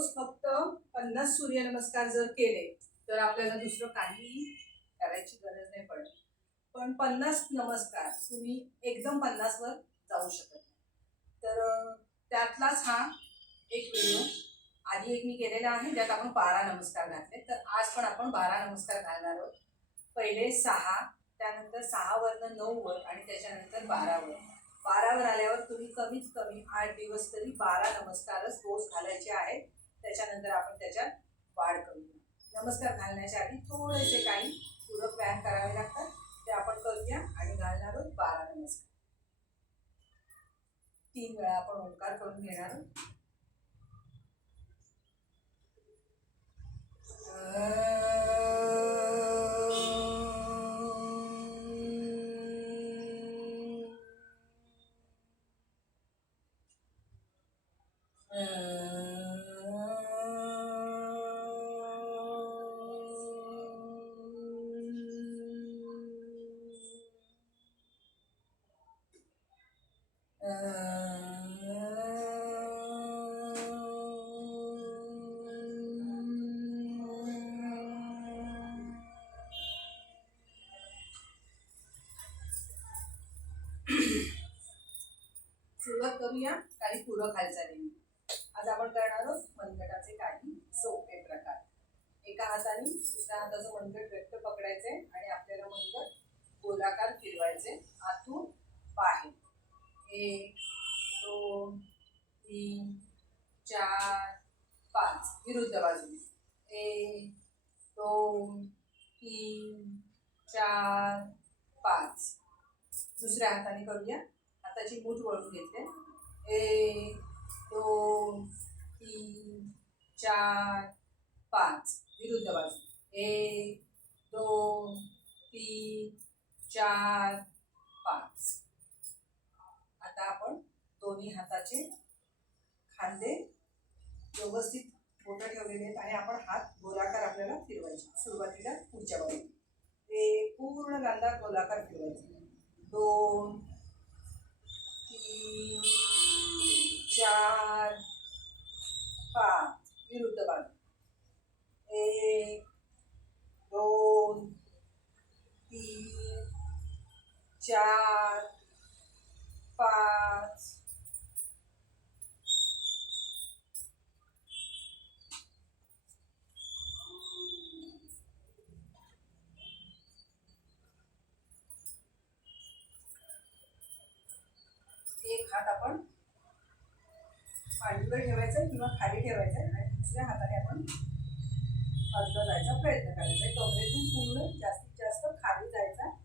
रोज फक्त पन्नास सूर्यनमस्कार जर केले तर आपल्याला दुसरं काहीही करायची गरज नाही पडली पण पन्नास नमस्कार तुम्ही एकदम पन्नासवर जाऊ शकत नाही. तर त्यातलाच हा एक व्हिडिओ आधी एक मी केलेला आहे ज्यात आपण बारा नमस्कार घातले. तर आज पण आपण बारा नमस्कार घालणार आहोत. पहिले सहा त्यानंतर सहावरनं नऊ वर आणि त्याच्यानंतर बारावर बारावर आल्यावर तुम्ही कमीत कमी आठ दिवस तरी बारा नमस्कारच रोज घालायचे आहेत. त्याच्यानंतर आपण त्याच्यात वाढ करूया. नमस्कार घालण्याच्या आधी थोडेसे काही पूरक व्यायाम करावे लागतात. ते आपण करूया आणि घालणार आहोत बारा नमस्कार. तीन वेळा आपण ओंकार करून घेणार आहोत. हाताने दुसऱ्या हाताचं मनगट व्यक्त पकडायचे आणि आपल्याला मनगट गोलाकार फिरवायचे आतून बाहेर. एक दोन तीन चार पाच. विरुद्ध बाजू एक दोन तीन चार पाच. दुसऱ्या हाताने करूया. हाताची मूठ वळून घेते एक दोन तीन चार पाच विरुद्ध बाजू. एक दोन तीन चार पाच. आता आपण दोन्ही हाताचे खांदे व्यवस्थित बोटं ठेवलेले आहेत आणि आपण हात गोलाकार आपल्याला फिरवायचे सुरुवातीला पुढच्या बाजूने एक पूर्ण गांधा गोलाकार फिरवायचे दोन तीन चार पाच. विरुद्ध बाजू. एक दोन तीन चार पाच एक हात आपण पाठीवर ठेवायचा किंवा खाली ठेवायचा आणि दुसऱ्या हाताने आपण अर्ध जायचा प्रयत्न करायचा. कमरेतून पूर्ण जास्तीत जास्त खाली जायचा.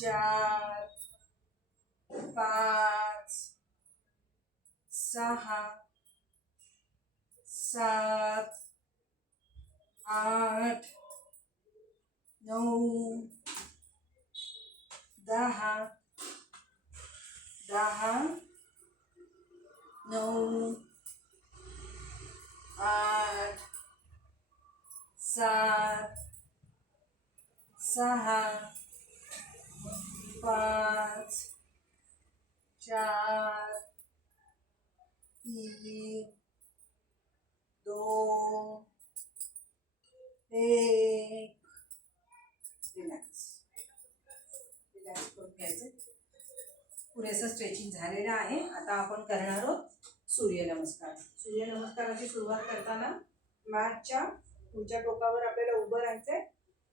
चार तीन दोन एक रिलॅक्स रिलॅक्स करून घ्यायचं पुरेसं स्ट्रेचिंग झालेलं आहे आता आपण करणार आहोत सूर्यनमस्कार सूर्यनमस्काराची सुरुवात करताना मॅटच्या पुढच्या टोकावर आपल्याला उभं राहायचंय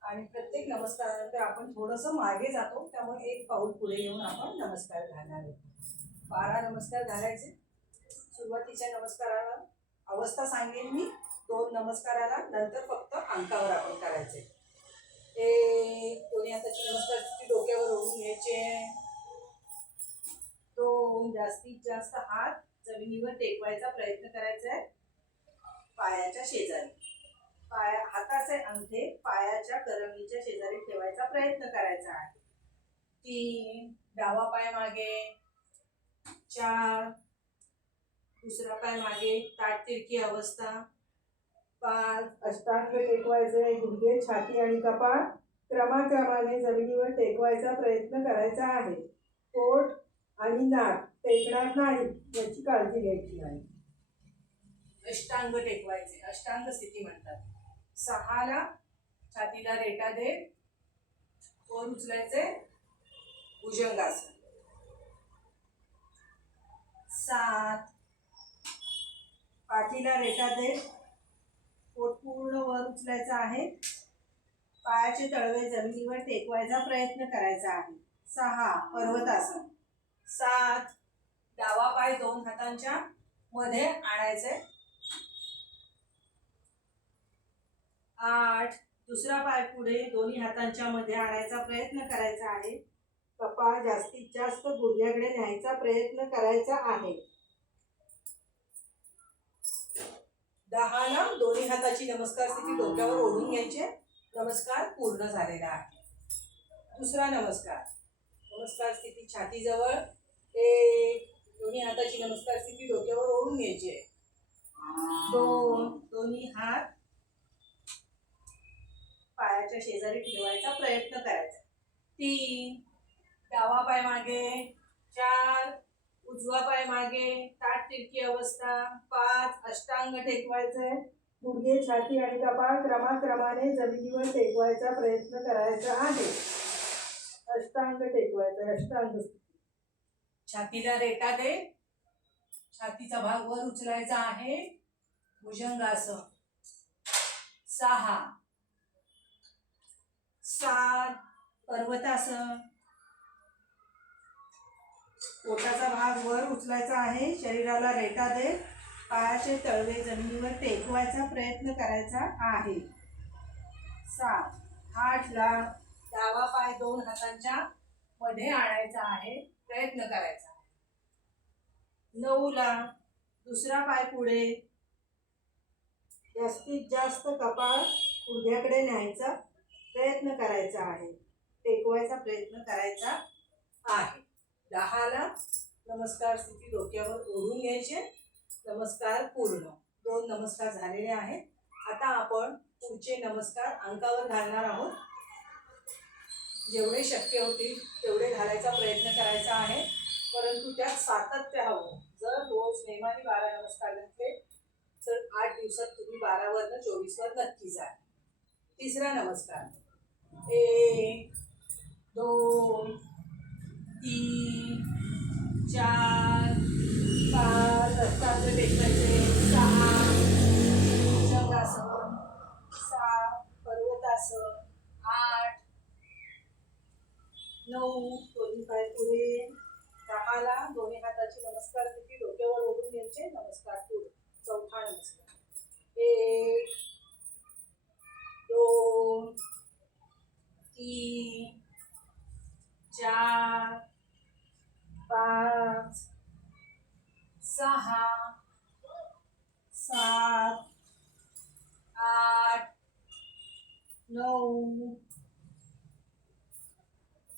आणि प्रत्येक नमस्कारानंतर आपण थोडंसं मागे जातो त्यामुळे एक पाऊल पुढे येऊन आपण नमस्कार घालणार आहोत. बारा नमस्कार घालायचे. सुरुवातीच्या नमस्काराला अवस्था सांगेन मी. दोन नमस्काराला नंतर फक्त अंकावर आपण करायचे. एक दोन्ही हाताची नमस्कार डोक्यावर ओढून घ्यायचे. दोन जास्तीत जास्त हात जमिनीवर टेकवायचा प्रयत्न करायचा आहे. पायाच्या शेजारी. पाया हाताचे अंगठे पायाच्या करंगीच्या शेजारी ठेवायचा प्रयत्न करायचा आहे. तीन डावा पाय मागे. चार दुसरा पाय मागे? ताट तिरकी अवस्था. पाच. अष्टांग टेकवायचे गुडघे छाती आणि कपाळ. क्रमाक्रमाने जमिनीवर टेकवायचा प्रयत्न करायचा आहे. पोट आणि नाक टेकणार नाही याची काळजी घ्यायची नाही. अष्टांग टेकवायचे. अष्टांग स्थिती म्हणतात. सहाला छातीला रेटा दे. वर उचलायचे? भुजंगासन. सात. पाठीला रेटा दे पोट पूर्ण वर उचलायचं आहे. पायाचे तळवे जमिनीवर टेकवायचा प्रयत्न करायचा आहे. सहा पर्वतासन. सात डावा पाय दोन हातांच्या मध्ये आणायचे. आठ दुसरा पाय पुढे दोन्ही हातांच्या मध्ये आणायचा प्रयत्न करायचा आहे. कपाळ जास्तीत जास्त गुडघ्याकडे न्यायचा प्रयत्न करायचा आहे. दहाला दोन्ही हाताची नमस्कार स्थिती डोक्यावर ओढून घ्यायचे नमस्कार पूर्ण झालेला आहे. दुसरा नमस्कार. नमस्कार स्थिती छातीजवळ. एक दोन्ही हाताची नमस्कार स्थिती डोक्यावर ओढून घ्यायची दोन दोन्ही हात पायाच्या शेजारी ठेवायचा प्रयत्न करायचा. तीन डावा पाय मागे. चार उजवा पाय मागे ताट तिरकी अवस्था पाच अष्टांग टेकवायचंय. गुडघे छाती आणि कपाळ क्रमाक्रमाने जमिनीवर टेकवायचा प्रयत्न करायचा आहे. अष्टांग टेकवायचा अष्टांग. छातीला रेटा दे. छातीचा भाग वर उचलायचा आहे. भुजंगासन. सहा. सात. पर्वतासन. पोटाचा भाग वर उचलायचा आहे शरीराला रेटा दे पायाचे तळवे जमिनीवर टेकवायचा प्रयत्न करायचा आहे. सात आठला डावा पाय दोन हातांच्या मध्ये आणायचा आहे प्रयत्न करायचा. नऊला दुसरा पाय पुढे जास्तीत जास्त कपाळ गुडघ्याकडे न्यायचा प्रयत्न करायचा आहे टेकवायचा प्रयत्न करायचा आहे. दहाला नमस्कार स्थिती डोक्यावर ओढून घ्यायचे. नमस्कार पूर्ण. दोन नमस्कार झालेले आहेत. आता आपण पुढचे नमस्कार अंकावर घालणार आहोत. जेवढे शक्य होतील तेवढे घालायचा प्रयत्न करायचा आहे. परंतु त्यात सातत्य हवं. जर रोज नेमाने बारा नमस्कार घातले तर आठ दिवसात तुम्ही बारावरनं चोवीसवर नक्की जा. तिसरा नमस्कार. एक दोन तीन चार पाच अष्टांग टेकवायचे सहा भुजंगासन सात पर्वतासन आठ नऊ दोन्ही पाय पुढे दहाला दोन्ही हाताचे नमस्कार किती डोक्यावर ओढून घ्यायचे नमस्कार पुढे चौथा नमस्कार एक दोन तीन चार पाच सहा सात आठ नऊ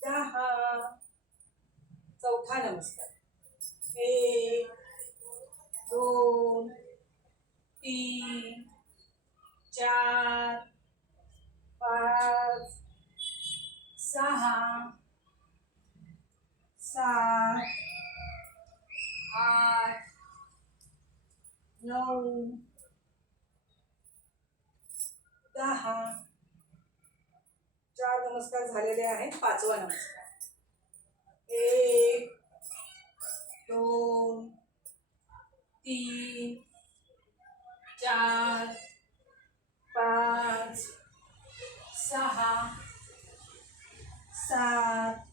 दहा चौथा नमस्कार. एक दोन तीन चार पाच सहा सात आठ नऊ दहा चार नमस्कार झालेले आहेत पाचवा नमस्कार एक दोन तीन चार पाच सहा सात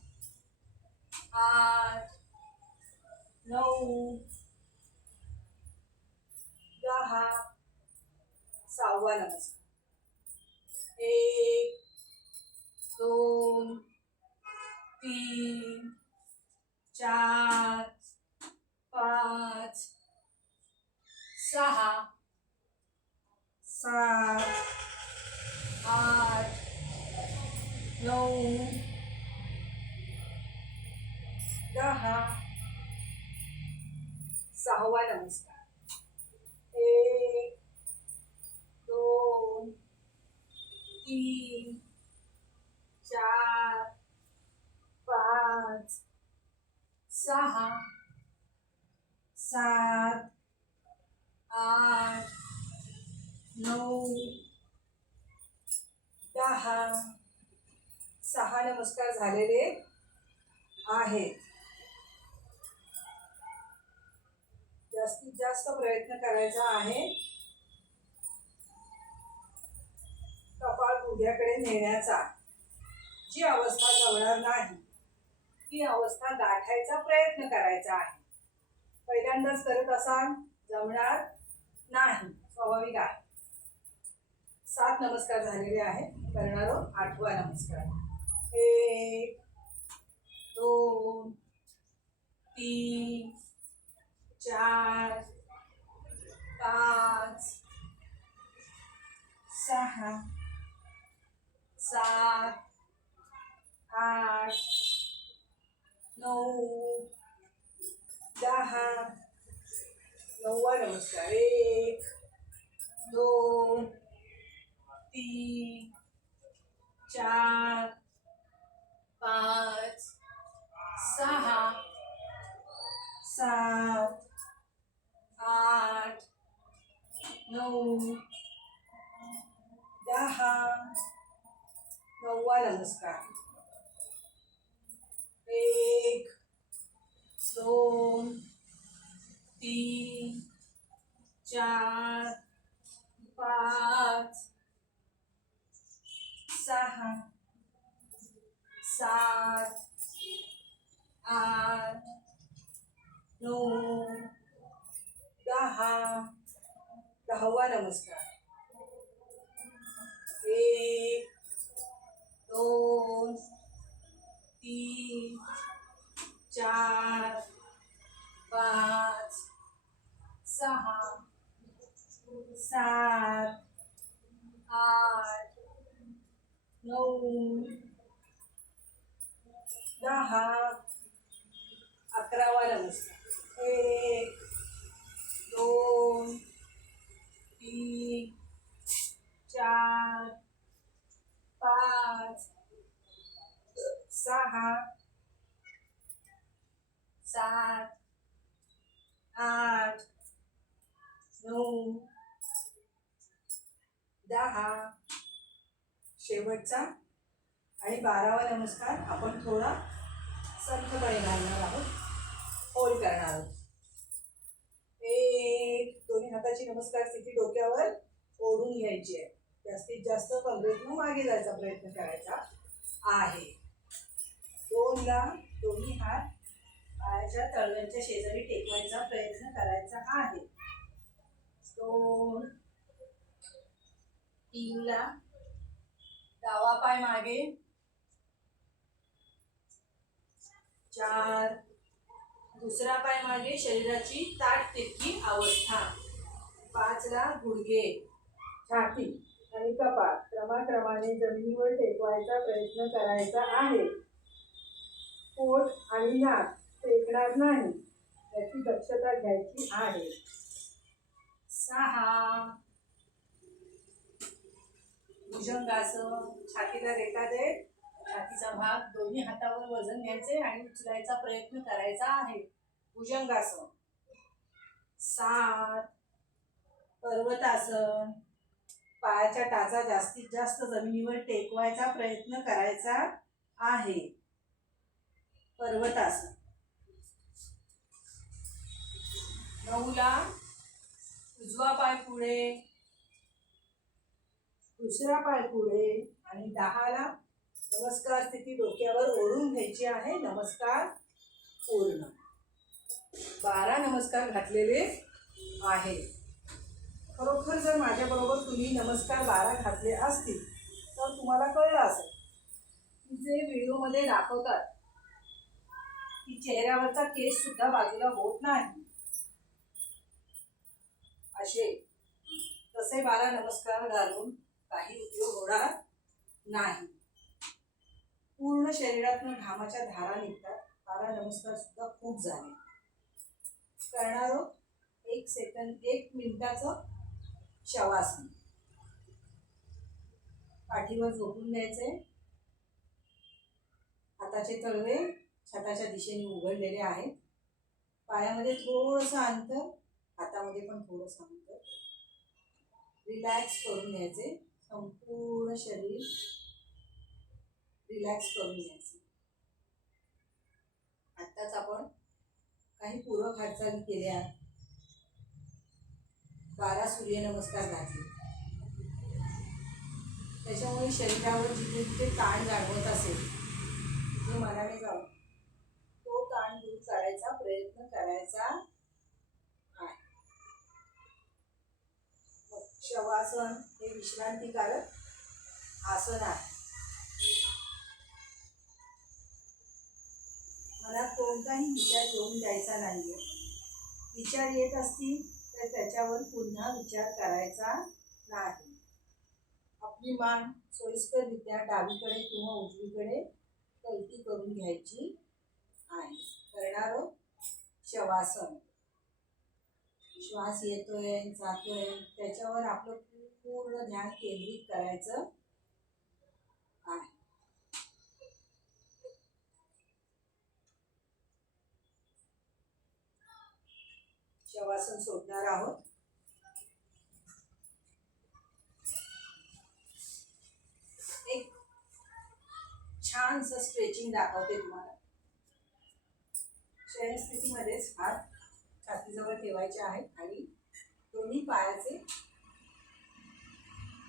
आठ नऊ दहा सहावा नमस्कार एक दोन तीन चार पाच सहा सात आठ नऊ दहा सहावा नमस्कार एक दोन तीन चार पाच सहा सात आठ नऊ दहा. सहा नमस्कार झालेले आहेत. जास्तीत जास्त प्रयत्न करायचा आहे. कपाळ उद्याकडे नेण्याचा. जी अवस्था जमणार नाही. ती अवस्था गाठायचा प्रयत्न करायचा आहे. पहिल्यांदाच करत असाल जमणार नाही स्वाभाविक आहे. सात नमस्कार झालेले आहेत. करणार आठवा नमस्कार. एक दोन तीन चार पाच सहा सात आठ नऊ दहा दहावा नमस्कार एक दोन तीन चार पाच सहा सात आठ नऊ दहा अकरावा नमस्कार एक दोन तीन चार पाच सहा सात आठ नऊ दहा. शेवटचा आणि बारावा नमस्कार. आपण थोडा संथपणे घालणार आहोत. होल्ड करणार आहोत. एक दोन्ही हाताची नमस्कार स्थिती डोक्यावर ओढून घ्यायची आहे. जास्तीत जास्त कमरेतून मागे जायचा प्रयत्न करायचा आहे. दोनला दोन्ही हात पायाच्या तळव्यांच्या शेजारी टेकवायचा प्रयत्न करायचा आहे. दोन तीनला डावा पाय मागे चार. दुसरा पाय मागे शरीराची ताट तितकी अवस्था. पाचला गुडघे. छाती. आणि कपाळ. क्रमाक्रमाने जमिनीवर टेकवायचा प्रयत्न करायचा आहे. पोट आणि नाक टेकणार नाही. याची दक्षता घ्यायची आहे. सहा. भुजंगासन. छातीला रेखा देत. छातीचा भाग दोन्ही हातावर वजन घ्यायचे आणि उचलायचा प्रयत्न करायचा आहे. भुजंगासन. सात. पर्वतासन. पायाच्या टाचा जास्तीत जास्त जमिनीवर टेकवायचा प्रयत्न करायचा आहे. पर्वतासन. नऊला उजवा पाय पुढे. दुसरा पाय पुढे आणि दहाला नमस्कार स्थिती डोक्यावर ओढून घ्यायची आहे. नमस्कार पूर्ण. बारा नमस्कार घातलेले आहे खरोखर जर माझ्याबरोबर तुम्ही नमस्कार बारा घातले असतील तर तुम्हाला कळलं असेल की जे व्हिडिओमध्ये दाखवतात की चेहऱ्यावरचा केस सुद्धा बाजूला होत नाही. असे तसे बारा नमस्कार घालून काही उपयोग होणार नाही. पूर्ण शरीरातून घामाच्या धारा निघतात. बारा नमस्कार सुद्धा खूप झाले. करणारो एक सेकंद एक मिनिटाचं शवासन पाठीवर झोपून द्यायचे हाताचे तळवे छताच्या दिशेने उघडलेले आहेत. पायामध्ये थोडंसं अंतर हातामध्ये पण थोडंसं अंतर. रिलॅक्स करून घ्यायचे संपूर्ण शरीर रिलॅक्स करून घ्यायचं. आत्ताच आपण काही पूरक हालचाली केल्या. बारा सूर्यनमस्कार घातले. त्याच्यामुळे शरीरावर जिथे जिथे ताण जाणवत असेल तिथे मनाने जाऊ तो ताण दूर करायचा प्रयत्न करायचा आहे. शवासन हे विश्रांतीकारक आसन आहे. कोणताही विचार येऊन द्यायचा नाहीये. विचार येत असतील तर त्याच्यावर पुन्हा विचार करायचा नाही. आपली मान सोयीस्कररित्या डावीकडे किंवा उजवीकडे कलटी करून घ्यायची आहे करणार हो. शवासन. श्वास येतोय जातोय. त्याच्यावर आपलं पूर्ण ध्यान केंद्रित करायचं आहे शवासन सोडणार आहोत. एक छानसं स्ट्रेचिंग दाखवते तुम्हाला. शयनस्थितीमध्येच हात छातीजवळ ठेवायचे आहेत आणि दोन्ही पायाचे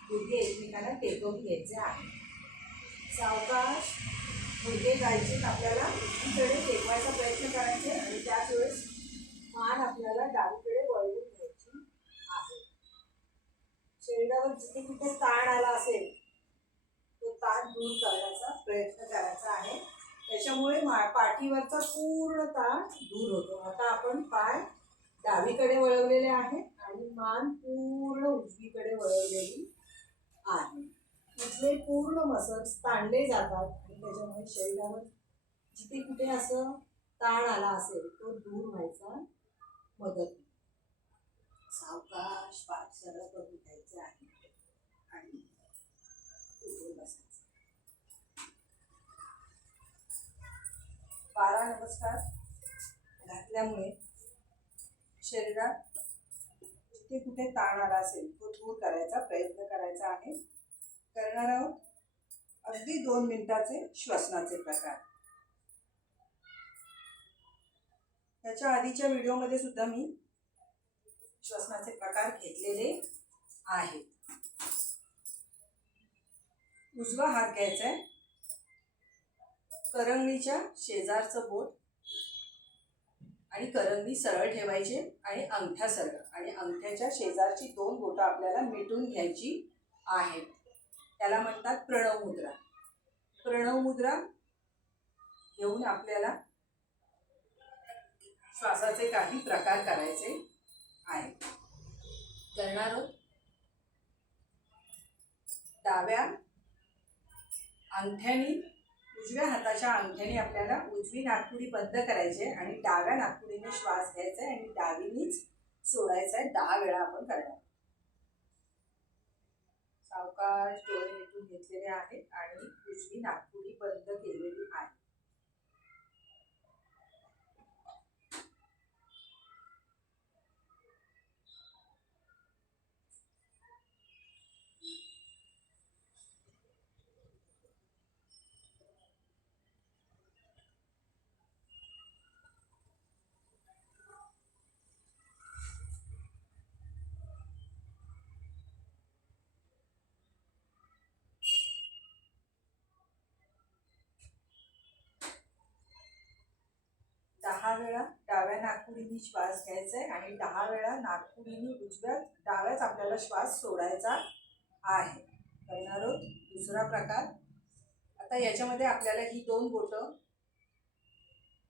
गुडघे एकमेकांना टेकवून घ्यायचे आहे सावकाश गुडघे गायचे आपल्याला टेकवायचा प्रयत्न करायचे आणि त्याच वेळेस मान आपल्याला डावीकडे वळवून घ्यायची आहे. शरीरावर जिथे कुठे ताण आला असेल तो ताण दूर करण्याचा प्रयत्न करायचा आहे. त्याच्यामुळे मा पाठीवरचा पूर्ण ताण दूर होतो. आता आपण पाय डावीकडे वळवलेले आहेत आणि मान पूर्ण उजवीकडे वळवलेली आहे. इथले पूर्ण मसल्स ताणले जातात आणि त्याच्यामुळे शरीरावर जिथे कुठे असं ताण आला असेल तो दूर व्हायचा मदत सावकाश पाठ सरळ करून द्यायचं आहे. आणि बसायचं. बारा नमस्कार. घातल्यामुळे शरीरात जिथे कुठे ताण आला असेल तो दूर करायचा प्रयत्न करायचा आहे. करणार आहोत अगदी दोन मिनिटाचे श्वसनाचे प्रकार. त्याच्या आधीच्या व्हिडिओमध्ये सुद्धा मी श्वसनाचे प्रकार घेतलेले आहेत. उजवा हात घ्यायचा आहे करंगणीच्या शेजारचं बोट आणि करंगणी सरळ ठेवायची आणि अंगठ्या सरळ आणि अंगठ्याच्या शेजारची दोन बोटं आपल्याला मिटून घ्यायची आहेत. त्याला म्हणतात प्रणव मुद्रा प्रणव मुद्रा घेऊन आपल्याला श्वासाचे काही प्रकार करायचे आहेत. करणार. आहोत. डाव्या अंगठ्यानी उजव्या हाताच्या अंगठ्याने आपल्याला उजवी नागपुडी बंद करायची आहे आणि डाव्या नागपुडीने श्वास घ्यायचा आहे आणि डावीनीच सोडायचा आहे. दहा वेळा आपण करणार सावकाश डोळे मिटून घेतलेले आहेत आणि उजवी नागपुडी बंद केलेली आहे. दहा वेळा डाव्या नागपुरीने श्वास घ्यायचा आहे आणि दहा वेळा नागपुडीनी उजव्या डाव्याच आपल्याला श्वास सोडायचा आहे. करणार आहोत दुसरा प्रकार. आता याच्यामध्ये आपल्याला ही दोन बोटं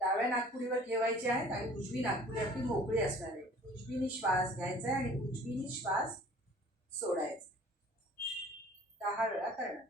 डाव्या नागपुडीवर ठेवायची आहेत आणि उजवी नागपुडी आपली मोकळी असणार आहे. उजवीने श्वास घ्यायचा आहे आणि उजवीनी श्वास सोडायचा दहा वेळा करणार.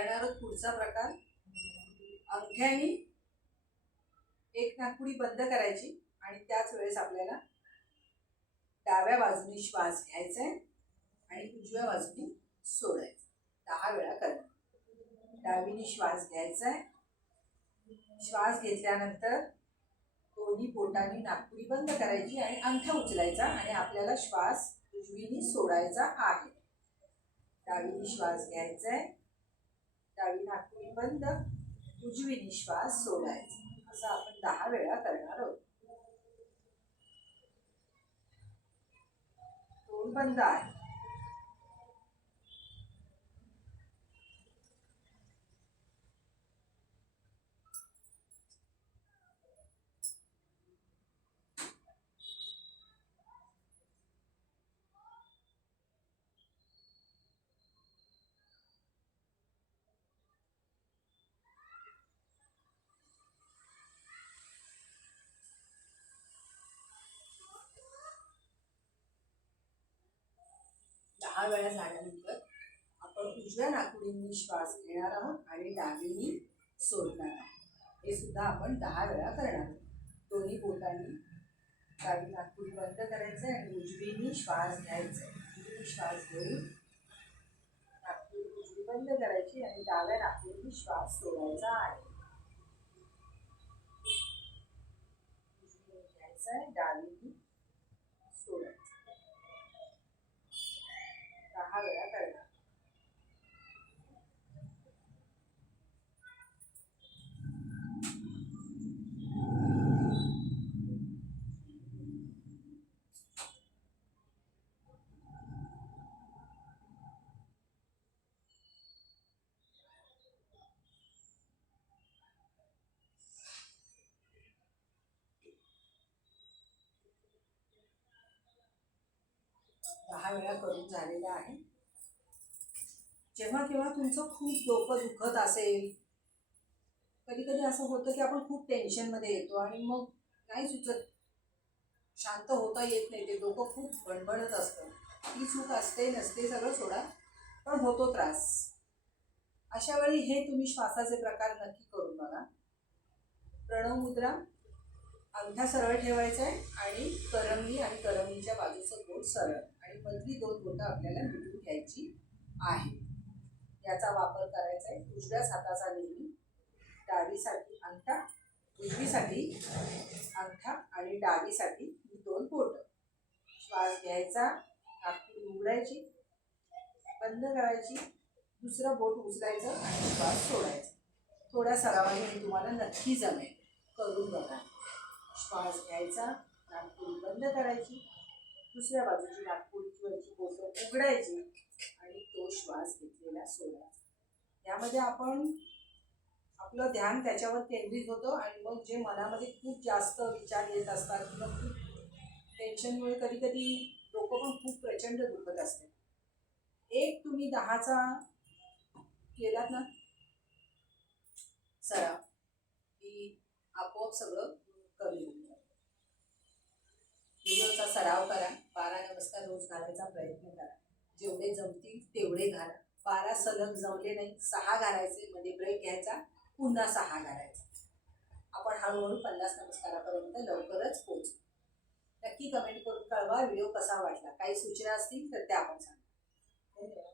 करणार आहोत पुढचा प्रकार अंगठ्याने एक नागपुडी बंद करायची आणि त्याच वेळेस आपल्याला डाव्या बाजूने श्वास घ्यायचा आहे आणि उजव्या बाजूने सोडायचं दहा वेळा करणार डावीने श्वास घ्यायचा आहे. श्वास घेतल्यानंतर दोन्ही पोटाने नागपुडी बंद करायची आणि अंगठा उचलायचा आणि आपल्याला श्वास उजवीने सोडायचा आहे. डावीने श्वास घ्यायचा आहे. डावी नागपुडी बंद उजवी निश्वास सोडायचा. असं आपण दहा वेळा करणार आहोत. तोंड बंद आहे. दहा वेळा झाल्यानंतर आपण उजव्या नागपुडींनी श्वास घेणार आहोत आणि डावीनी सोडणार आहोत. हे सुद्धा आपण दहा वेळा करणार आहोत. दोन्ही बोटांनी डावी नागपुडी बंद करायचं आहे आणि उजवीनी श्वास घ्यायचा आहे उजवीनी श्वास घेऊन नागपुडी उजवी बंद करायची आणि डाव्या नागपुडीनी श्वास सोडायचा आहे. घ्यायचा आहे डावी सोडायचं दहा वेळा करणार दहा वेळा करून झालेलं आहे. जेव्हा केव्हा तुमचं खूप डोकं दुखत असेल कधी कधी असं होतं की आपण खूप टेन्शनमध्ये येतो आणि मग काही सुचत शांत होता येत नाही ते डोकं खूप बणबणत असतं. ती चूक असते नसते सगळं सोडा पण होतो त्रास. अशा वेळी हे तुम्ही श्वासाचे प्रकार नक्की करून बघा. प्रणव मुद्रा अंगठा सरळ ठेवायचा आहे आणि करंगी आणि करंगीच्या बाजूचं बोट सरळ. आणि मधली दोन बोटं आपल्याला मिटून घ्यायची आहे याचा वापर करायचा आहे. उजव्याच हाताचा नेहमी डावीसाठी अंगठा उजवीसाठी अंगठा आणि डावीसाठी ही दोन बोटं. श्वास घ्यायचा आपली उघडायची बंद करायची. दुसरं बोट उचलायचं आणि श्वास सोडायचा. थोड्या सरावाने हे तुम्हाला नक्की जमेल. करून बघा. श्वास घ्यायचा नागपूर बंद करायची. दुसऱ्या बाजूची नागपूरची वरची उघडायची आणि तो श्वास घेतलेला सोडायचा. यामध्ये आपण आपलं ध्यान त्याच्यावर केंद्रित होतं आणि मग जे मनामध्ये खूप जास्त विचार येत असतात किंवा खूप टेन्शनमुळे कधी कधी डोकं पण खूप प्रचंड दुखत असते एक तुम्ही दहाचा केलात ना? सराव की आपोआप सगळं कमी होईल व्हिडिओचा सराव करा. बारा नमस्कार रोज घालायचा प्रयत्न करा. जेवढे जमतील तेवढे घाला. बारा सलग जमले नाही सहा घालायचे मध्ये ब्रेक घ्यायचा पुन्हा सहा घालायचा. आपण हळूहळू पन्नास नमस्कारापर्यंत लवकरच पोहोचू. नक्की कमेंट करून कळवा व्हिडिओ कसा वाटला. काही सूचना असतील तर त्या आपण सांगा.